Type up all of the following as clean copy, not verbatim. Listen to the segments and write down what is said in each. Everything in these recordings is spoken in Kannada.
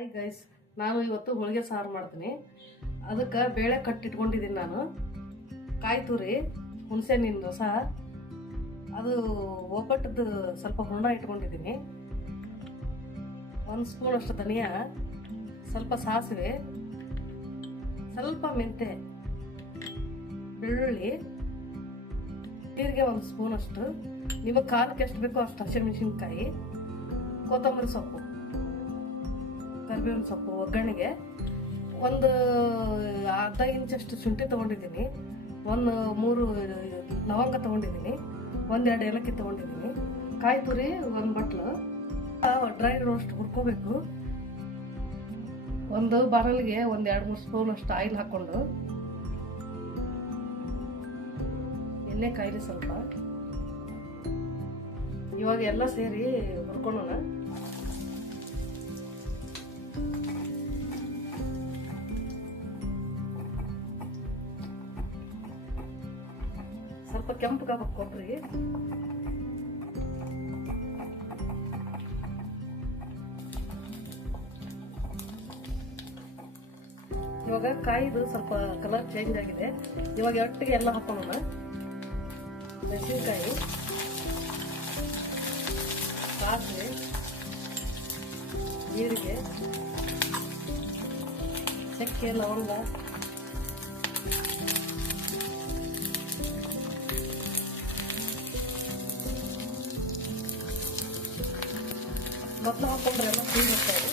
ಹಾಯ್ ಗೈಸ್, ನಾನು ಇವತ್ತು ಹೋಳಿಗೆ ಸಾರು ಮಾಡ್ತೀನಿ. ಅದಕ್ಕೆ ಬೇಳೆ ಕಟ್ಟಿಟ್ಕೊಂಡಿದ್ದೀನಿ. ನಾನು ಕಾಯಿ ತುರಿ, ಹುಣಸೆಹಣ್ಣಿನ ರಸ, ಅದು ಒಬ್ಬಟ್ಟದ್ದು ಸ್ವಲ್ಪ ಹೂರ್ಣ ಇಟ್ಕೊಂಡಿದ್ದೀನಿ. 1 ಸ್ಪೂನ್ ಅಷ್ಟು ಧನಿಯಾ, ಸ್ವಲ್ಪ ಸಾಸಿವೆ, ಸ್ವಲ್ಪ ಮೆಂತೆ, ಬೆಳ್ಳುಳ್ಳಿ, ಜೀರಿಗೆ 1 ಸ್ಪೂನ್ ಅಷ್ಟು, ನಿಮಗೆ ಖಾರಕ್ಕೆ ಎಷ್ಟು ಬೇಕೋ ಅಷ್ಟು ಹಸಿಮೆಣಸಿನ್ಕಾಯಿ, ಕೊತ್ತಂಬರಿ ಸೊಪ್ಪು, ಕರಿಬೇವಿನ ಸೊಪ್ಪು, ಒಗ್ಗರಣೆಗೆ ಒಂದು ಅರ್ಧ ಇಂಚಷ್ಟು ಶುಂಠಿ ತೊಗೊಂಡಿದ್ದೀನಿ, 3 ಲವಂಗ ತೊಗೊಂಡಿದ್ದೀನಿ, 1-2 ಏಲಕ್ಕಿ ತೊಗೊಂಡಿದ್ದೀನಿ, ಕಾಯಿ ತುರಿ 1 ಬಟ್ಲು, ಡ್ರೈ ರೋಸ್ಟ್ ಹುರ್ಕೋಬೇಕು. ಒಂದು ಬಾಣಲಿಗೆ 1-2-3 ಸ್ಪೂನ್ ಅಷ್ಟು ಆಯಿಲ್ ಹಾಕ್ಕೊಂಡು ಎಣ್ಣೆ ಕಾಯಿಲಿ ಸ್ವಲ್ಪ. ಇವಾಗ ಎಲ್ಲ ಸೇರಿ ಹುರ್ಕೊಳ್ಳೋಣ. ಸ್ವಲ್ಪ ಕೆಂಪಗಾಗಬೇಕು ಕೊಬ್ಬರಿ. ಇವಾಗ ಕಾಯಿದು ಸ್ವಲ್ಪ ಕಲರ್ ಚೇಂಜ್ ಆಗಿದೆ. ಇವಾಗ ಒಟ್ಟಿಗೆ ಎಲ್ಲ ಹಾಕೊಳ್ಳೋಣ. ಮೆಣಸಿನ್ಕಾಯಿ, ಸಾಸಿವೆ, ಜೀರಿಗೆ, ಚಕ್ಕೆ, ಲವಂಗ, ಮೊದಲು ಹಾಕೊಂಡ್ರೆ ಎಲ್ಲ ಕ್ಲೀನ್ ಇರ್ತಾರೆ.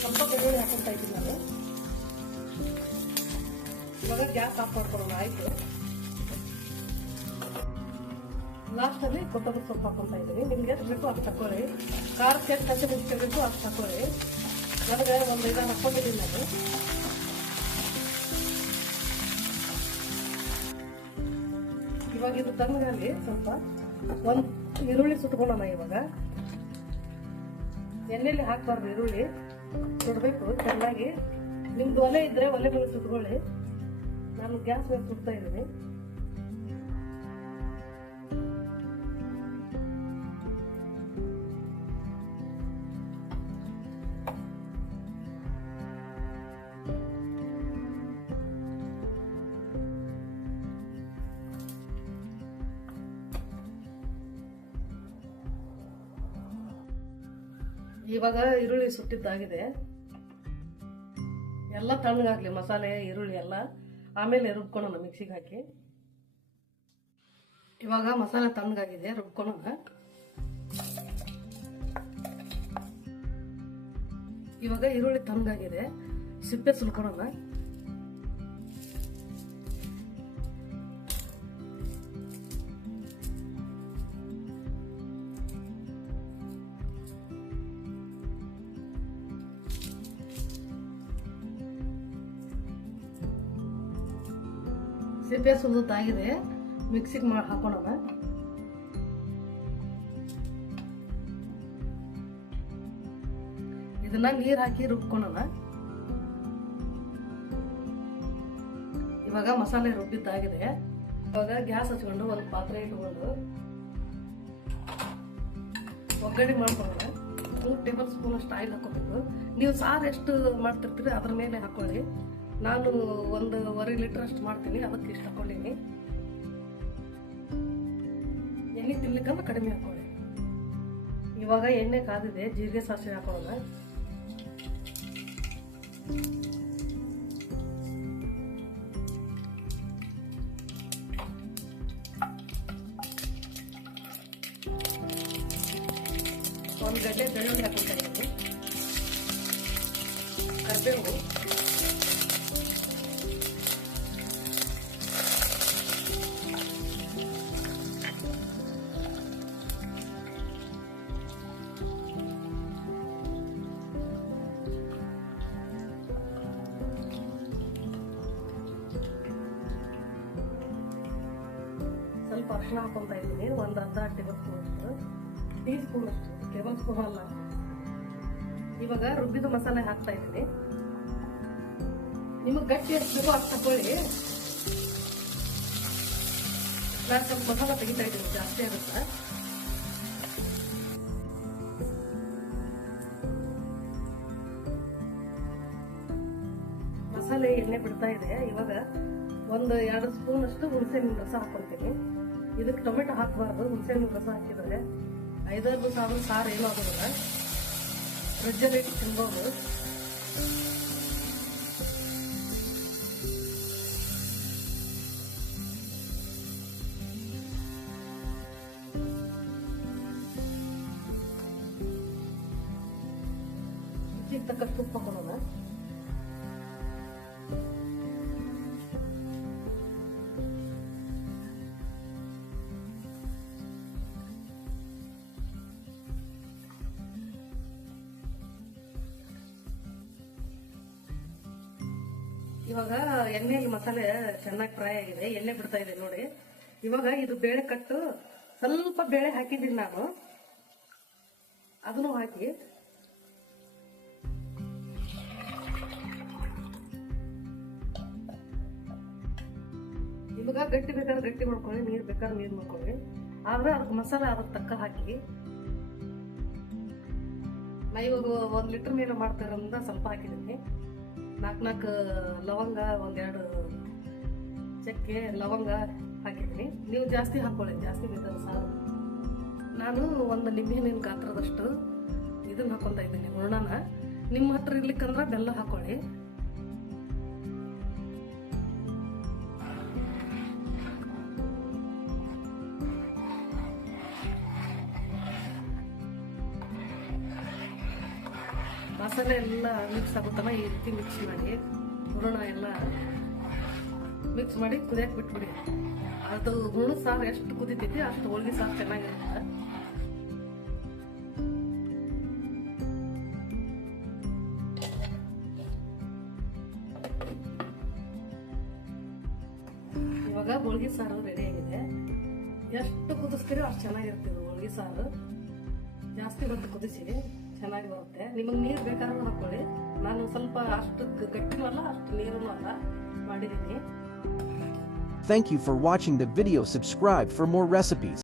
ಸ್ವಲ್ಪ ಬೆಳ್ಳುಳ್ಳಿ ಹಾಕೊಂತ ಇದ್ದೀನಿ ನಾನು. ಇವಾಗ ಗ್ಯಾಸ್ ಆಫ್ ಮಾಡ್ಕೊಳ್ಳೋಣ. ಆಯ್ತು, ಲಾಸ್ಟಲ್ಲಿ ಕೊತ್ತಂಬರಿ ಸೊಪ್ಪು ಹಾಕೊಂತ ಇದ್ದೀನಿ. ನಿಮ್ಗೆ ಎಷ್ಟು ಬೇಕು ಅಷ್ಟು ತಕೊಳ್ಳಿ. ಖಾರಕ್ಕೆ ಎಷ್ಟು ಹಸಿಮೆಣಸಿನ್ಕಾಯಿ ಬೇಕು ಅಷ್ಟು ತಕೊಳ್ಳಿ. ನನಗೆ ಒಂದು 5 ಹಾಕೊಂಡಿದ್ದೀನಿ ನಾನು. ಇವಾಗ ಇದು ತಣ್ಣಗಾಲಿ ಸ್ವಲ್ಪ 1 ಈರುಳ್ಳಿ ಸುಟ್ಕೊಳ್ಳೋಣ. ಇವಾಗ ಎಣ್ಣೆಲಿ ಹಾಕ್ಬಾರ್ದು, ಈರುಳ್ಳಿ ಸುಡಬೇಕು ಚೆನ್ನಾಗಿ. ನಿಮ್ದು ಒಲೆ ಇದ್ರೆ ಒಲೆ ಮೇಲೆ ಸುಟ್ಕೊಳ್ಳಿ. ನಾನು ಗ್ಯಾಸ್ ಮೇಲೆ ಸುಡ್ತಾ ಇದ್ದೀನಿ. ಇವಾಗ ಈರುಳ್ಳಿ ಸುಟ್ಟಿದ್ದಾಗಿದೆ. ಎಲ್ಲ ತಣ್ಣಗಾಗ್ಲಿ ಮಸಾಲೆ, ಈರುಳ್ಳಿ ಎಲ್ಲ. ಆಮೇಲೆ ರುಬ್ಕೊಳ್ಳೋಣ ಮಿಕ್ಸಿಗೆ ಹಾಕಿ. ಇವಾಗ ಮಸಾಲೆ ತಣ್ಣಗಾಗಿದೆ, ರುಬ್ಕೊಳ್ಳೋಣ. ಇವಾಗ ಈರುಳ್ಳಿ ತಣ್ಣಗಾಗಿದೆ, ಸಿಪ್ಪೆ ಸುಲ್ಕೊಳ್ಳೋಣ. ಸಿಪ್ಪೆ ಸುಲಿದಾಗಿದೆ, ಮಿಕ್ಸಿಗೆ ಹಾಕೊಳ್ಳೋಣ. ಇದನ್ನ ನೀರು ಹಾಕಿ ರುಬ್ಕೊಳ್ಳೋಣ. ಇವಾಗ ಮಸಾಲೆ ರುಬ್ಬಿದ್ದಾಗಿದೆ. ಇವಾಗ ಗ್ಯಾಸ್ ಹಚ್ಕೊಂಡು ಒಂದು ಪಾತ್ರೆ ಇಟ್ಕೊಂಡು ಒಗ್ಗರಣೆ ಮಾಡ್ಕೊಳ್ಳೋಣ. 2 ಟೇಬಲ್ ಸ್ಪೂನ್ ಅಷ್ಟು ಆಯಿಲ್ ಹಾಕೋಬೇಕು. ನೀವು ಸಾರು ಎಷ್ಟು ಮಾಡ್ತಿರ್ತೀರಿ ಅದ್ರ ಮೇಲೆ ಹಾಕೊಳ್ಳಿ. ನಾನು 1.5 ಲೀಟರ್ ಅಷ್ಟು ಮಾಡ್ತೀನಿ, ಅದಕ್ಕೆ ಇಷ್ಟು ಹಾಕೊಳ್ಳೀನಿ. ಎಣ್ಣೆ ತಿನ್ಲಿಕ್ಕಂದ್ರೆ ಕಡಿಮೆ ಹಾಕೊಳ್ಳಿ. ಇವಾಗ ಎಣ್ಣೆ ಕಾದಿದೆ, ಜೀರಿಗೆ ಸಾಸಿವೆ ಹಾಕೊಳ್ಳೋಣ. ಒಂದು ಗಡ್ಡೆ ಬೆಳ್ಳುಳ್ಳಿ ಹಾಕೊಳ್ತಾ ಇದ್ದೀನಿ, ಕರಿಬೇವು, ಸ್ವಲ್ಪ ಅರಿಶಿನ ಹಾಕೊಂತ ಇದ್ದೀನಿ, ಒಂದು ಅರ್ಧ ಟೇಬಲ್ ಸ್ಪೂನ್ ಅಷ್ಟು, ಟೀಸ್ಪೂನ್ ಅಷ್ಟು, ಟೇಬಲ್ ಸ್ಪೂನ್ ಅಲ್ಲ. ಇವಾಗ ರುಬ್ಬಿದ ಮಸಾಲೆ ಹಾಕ್ತಾ ಇದ್ದೀನಿ. ನಿಮಗೆ ಗಟ್ಟಿ ಎಷ್ಟು ಬೇಕೋ ಅಷ್ಟು ತಗೊಳ್ಳಿ. ನಾನು ಸ್ವಲ್ಪ ಮಸಾಲ ತೆಗಿತಾ ಇದ್ದೀನಿ, ಜಾಸ್ತಿ ಆಗುತ್ತೆ. ಮಸಾಲೆ ಎಣ್ಣೆ ಬಿಡ್ತಾ ಇದೆ. ಇವಾಗ 1-2 ಸ್ಪೂನ್ ಅಷ್ಟು ಹುಣಸೆಹಣ್ಣಿನ ರಸ ಹಾಕೊಳ್ತೀನಿ. ಇದಕ್ಕೆ ಟೊಮೆಟೊ ಹಾಕಬಾರ್ದು. ಹುಣಸೆಹಣ್ಣಿನ ರಸ ಹಾಕಿದರೆ 5-6 ಸಾವಿರ ಸಾರು ಏನೂ ಆಗೋದಿಲ್ಲ, ಫ್ರಿಜ್ಜಲ್ಲಿ ಇಟ್ಟು ತಿನ್ಬೋದು. ರುಚಿಗೆ ತಕ್ಕಷ್ಟು ಉಪ್ಪು ಹಾಕೋಣ. ಇವಾಗ ಎಣ್ಣೆಯಲ್ಲಿ ಮಸಾಲೆ ಚೆನ್ನಾಗಿ ಫ್ರೈ ಆಗಿದೆ, ಎಣ್ಣೆ ಬಿಡ್ತಾ ಇದೆ ನೋಡಿ. ಇವಾಗ ಇದು ಬೇಳೆ ಕಟ್ಟು ಸ್ವಲ್ಪ ಬೇಳೆ ಹಾಕಿದ್ದೀನಿ ನಾನು, ಅದನ್ನು ಹಾಕಿ ಇವಾಗ ಗಟ್ಟಿ ಬೇಕಾದ್ರೆ ಗಟ್ಟಿ ಮಾಡ್ಕೊಳ್ಳಿ, ನೀರು ಬೇಕಾದ್ರೆ ನೀರು ಮಾಡ್ಕೊಳ್ಳಿ. ಆದ್ರೆ ಅದಕ್ಕೆ ಮಸಾಲೆ ಅದಕ್ಕೆ ತಕ್ಕ ಹಾಕಿ. ನಾ ಇವಾಗ 1 ಲೀಟರ್ ನೀರು ಮಾಡ್ತಾರಿಂದ ಸ್ವಲ್ಪ ಹಾಕಿದ್ದೀನಿ. 4 ಲವಂಗ, 1-2 ಚಕ್ಕೆ ಲವಂಗ ಹಾಕಿದ್ದೀನಿ. ನೀವು ಜಾಸ್ತಿ ಹಾಕೊಳ್ಳಿ, ಜಾಸ್ತಿ ಬೇಕಾದ್ರೆ ಸಾರು. ನಾನು 1 ನಿಂಬೆಹಣ್ಣಿನ ಗಾತ್ರದಷ್ಟು ಇದನ್ನ ಹಾಕೊತಾ ಇದ್ದೀನಿ, ಹೂರ್ಣನ. ನಿಮ್ಮ ಹತ್ರ ಇರ್ಲಿಕ್ಕಂದ್ರೆ ಬೆಲ್ಲ ಹಾಕೊಳ್ಳಿ. ಮಸಾಲೆ ಎಲ್ಲ ಮಿಕ್ಸ್ ಆಗುತ್ತಲ್ಲ, ಈ ರೀತಿ ಮಿಕ್ಸ್ ಮಾಡಿ ಹೂರಣ ಎಲ್ಲ ಮಿಕ್ಸ್ ಮಾಡಿ ಕುದಿಯಕ್ಕೆ ಬಿಟ್ಬಿಡಿ. ಅದು ಹೂರ್ಣ ಸಾರು ಎಷ್ಟು ಕುದಿತೈತಿ ಅಷ್ಟು ಹೋಳಿಗೆ ಸಾರು ಚೆನ್ನಾಗಿರುತ್ತೆ. ಇವಾಗ ಹೋಳಿಗೆ ಸಾರು ರೆಡಿ ಆಗಿದೆ. ಎಷ್ಟು ಕುದಿಸ್ತೀರೋ ಅಷ್ಟು ಚೆನ್ನಾಗಿರ್ತದೆ ಹೋಳಿಗೆ ಸಾರು. ಜಾಸ್ತಿ ಹೊತ್ತು ಕುದಿಸಿ ಚೆನ್ನಾಗಿ ಬರುತ್ತೆ. ನಿಮಗೆ ನೀರು ಬೇಕಾದ್ರೂ ಹಾಕೊಳ್ಳಿ. ನಾನು ಸ್ವಲ್ಪ ಅಷ್ಟು ಗಟ್ಟಿನೂ ಅಲ್ಲ ಅಷ್ಟು ನೀರನ್ನು ಅಲ್ಲ ಮಾಡಿದ್ದೀನಿ. Thank you for watching the video. Subscribe for more recipes.